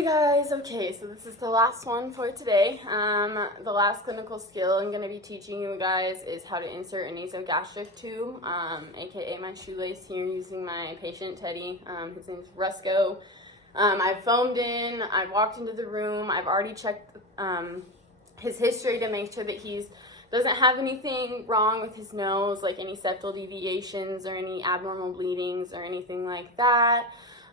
Hey guys, okay, so this is the last one for today. The last clinical skill I'm going to be teaching you guys is how to insert a nasogastric tube, aka my shoelace here, using my patient Teddy. His name's Rusco. I've foamed in, I've walked into the room, I've already checked his history to make sure that he doesn't have anything wrong with his nose, like any septal deviations or any abnormal bleedings or anything like that.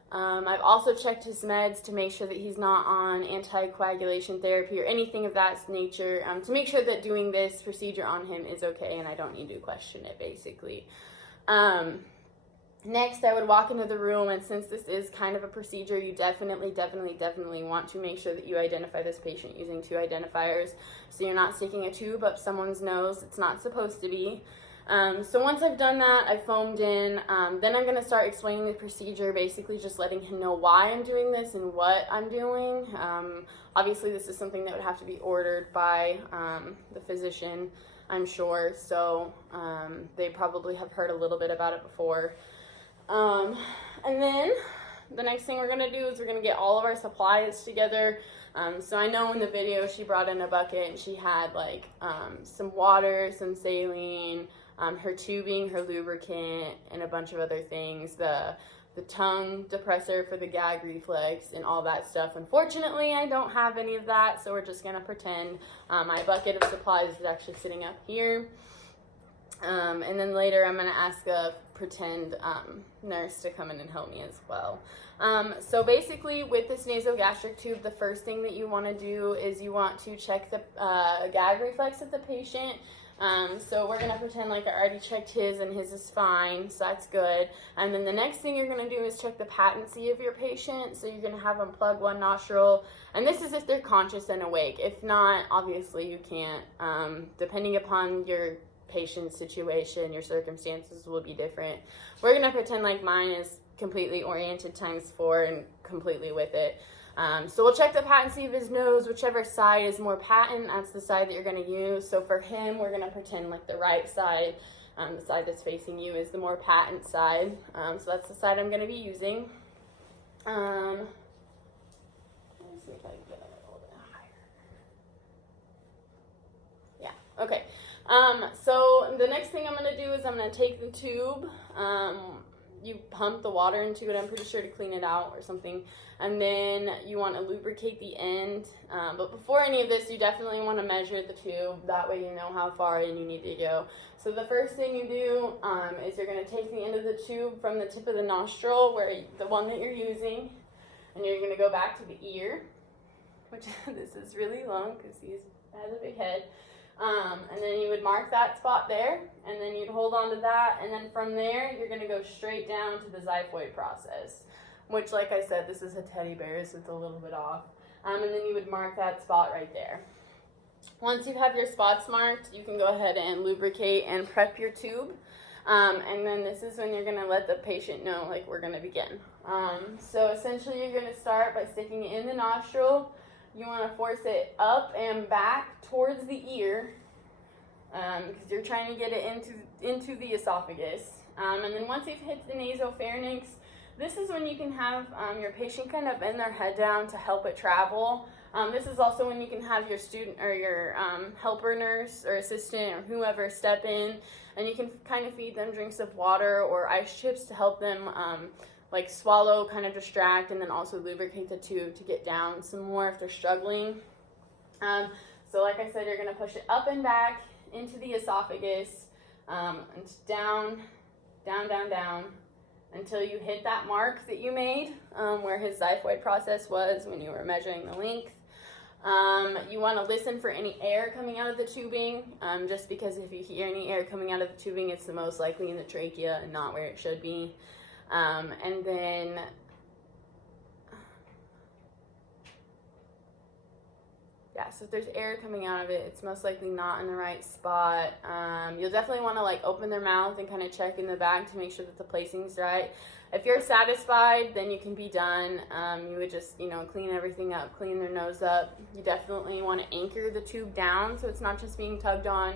I've also checked his meds to make sure that he's not on anticoagulation therapy or anything of that nature, to make sure that doing this procedure on him is okay and I don't need to question it, basically. Next, I would walk into the room, and since this is kind of a procedure, you definitely want to make sure that you identify this patient using two identifiers, so you're not sticking a tube up someone's nose. It's not supposed to be. So once I've done that, I foamed in, then I'm going to start explaining the procedure, basically just letting him know why I'm doing this and what I'm doing. Obviously this is something that would have to be ordered by the physician, I'm sure, so they probably have heard a little bit about it before. And then the next thing we're going to do is we're going to get all of our supplies together. So I know in the video she brought in a bucket and she had like some water, some saline, her tubing, her lubricant, and a bunch of other things, the tongue depressor for the gag reflex and all that stuff. Unfortunately, I don't have any of that, so we're just going to pretend. My bucket of supplies is actually sitting up here. And then later I'm going to ask a pretend nurse to come in and help me as well. So basically with this nasogastric tube, the first thing that you want to do is you want to check the gag reflex of the patient. So we're going to pretend like I already checked his and his is fine, so that's good. And then the next thing you're going to do is check the patency of your patient. So you're going to have them plug one nostril, and this is if they're conscious and awake. If not, obviously you can't. Depending upon your patient's situation, your circumstances will be different. We're going to pretend like mine is completely oriented ×4 and completely with it. So we'll check the patency of his nose. Whichever side is more patent, that's the side that you're going to use. So for him, we're going to pretend like the right side, the side that's facing you, is the more patent side. So that's the side I'm going to be using. Let me see if I can get it a little bit higher. Yeah, okay. So the next thing I'm going to do is I'm going to take the tube. You pump the water into it, I'm pretty sure, to clean it out or something, and then you want to lubricate the end. But before any of this, you definitely want to measure the tube. That way you know how far in you need to go. So the first thing you do is you're going to take the end of the tube from the tip of the nostril, the one that you're using, and you're going to go back to the ear, which this is really long because he has a big head. And then you would mark that spot there, and then you'd hold on to that, and then from there you're going to go straight down to the xiphoid process, which, like I said, this is a teddy bear, so it's a little bit off. And then you would mark that spot right there. Once you have your spots marked, you can go ahead and lubricate and prep your tube. And then this is when you're going to let the patient know, like, we're going to begin. So essentially you're going to start by sticking it in the nostril. You want to force it up and back towards the ear, because you're trying to get it into the esophagus. And then once you've hit the nasopharynx, this is when you can have your patient kind of bend their head down to help it travel. This is also when you can have your student or your helper nurse or assistant or whoever step in, and you can kind of feed them drinks of water or ice chips to help them like swallow, kind of distract, and then also lubricate the tube to get down some more if they're struggling. So like I said, you're going to push it up and back into the esophagus, and down, until you hit that mark that you made where his xiphoid process was when you were measuring the length. You want to listen for any air coming out of the tubing, just because if you hear any air coming out of the tubing, it's the most likely in the trachea and not where it should be. And then yeah, so if there's air coming out of it, it's most likely not in the right spot. You'll definitely want to like open their mouth and kind of check in the back to make sure that the placing's right. If you're satisfied, then you can be done. You would just, clean everything up, clean their nose up. You definitely want to anchor the tube down so it's not just being tugged on.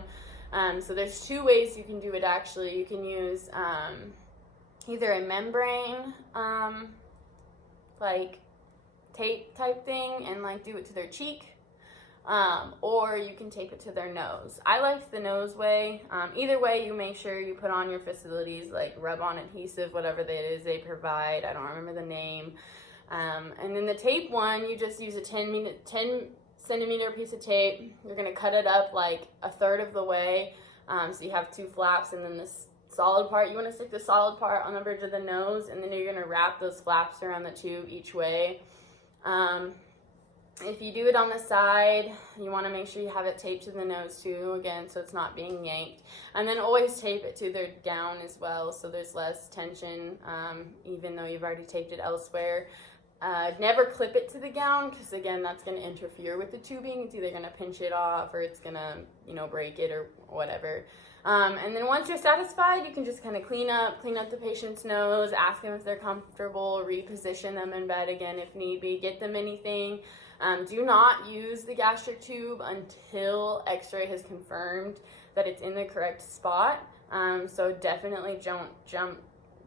So there's two ways you can do it actually. You can use either a membrane, like tape type thing and like do it to their cheek. Or you can tape it to their nose. I like the nose way. Either way, you make sure you put on your facilities like rub-on adhesive, whatever that is they provide. I don't remember the name. And then the tape one, you just use a 10 centimeter piece of tape. You're going to cut it up like a third of the way. So you have 2 flaps, and then this solid part, you want to stick the solid part on the bridge of the nose, and then you're going to wrap those flaps around the tube each way. If you do it on the side, you want to make sure you have it taped to the nose too, again, so it's not being yanked. And then always tape it to their gown as well, so there's less tension, even though you've already taped it elsewhere. Never clip it to the gown, because again, that's going to interfere with the tubing. It's either going to pinch it off, or it's going to, you know, break it or whatever. And then once you're satisfied, you can just kind of clean up the patient's nose, ask them if they're comfortable, reposition them in bed again if need be, get them anything. Do not use the gastric tube until x-ray has confirmed that it's in the correct spot. So definitely don't jump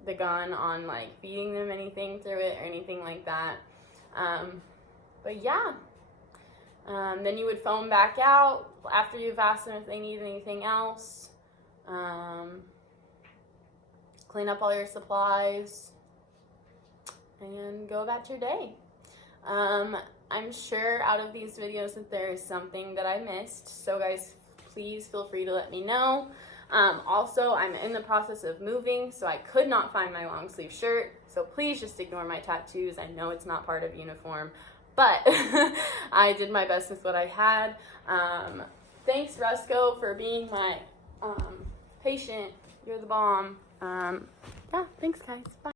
the gun on like feeding them anything through it or anything like that. But yeah, then you would foam back out after you've asked them if they need anything else. Clean up all your supplies and go about your day. I'm sure out of these videos that there is something that I missed, so guys, please feel free to let me know. Also, I'm in the process of moving, so I could not find my long sleeve shirt, so please just ignore my tattoos. I know it's not part of uniform, but I did my best with what I had. Thanks, Rusco, for being my patient. You're the bomb. Yeah, thanks, guys. Bye.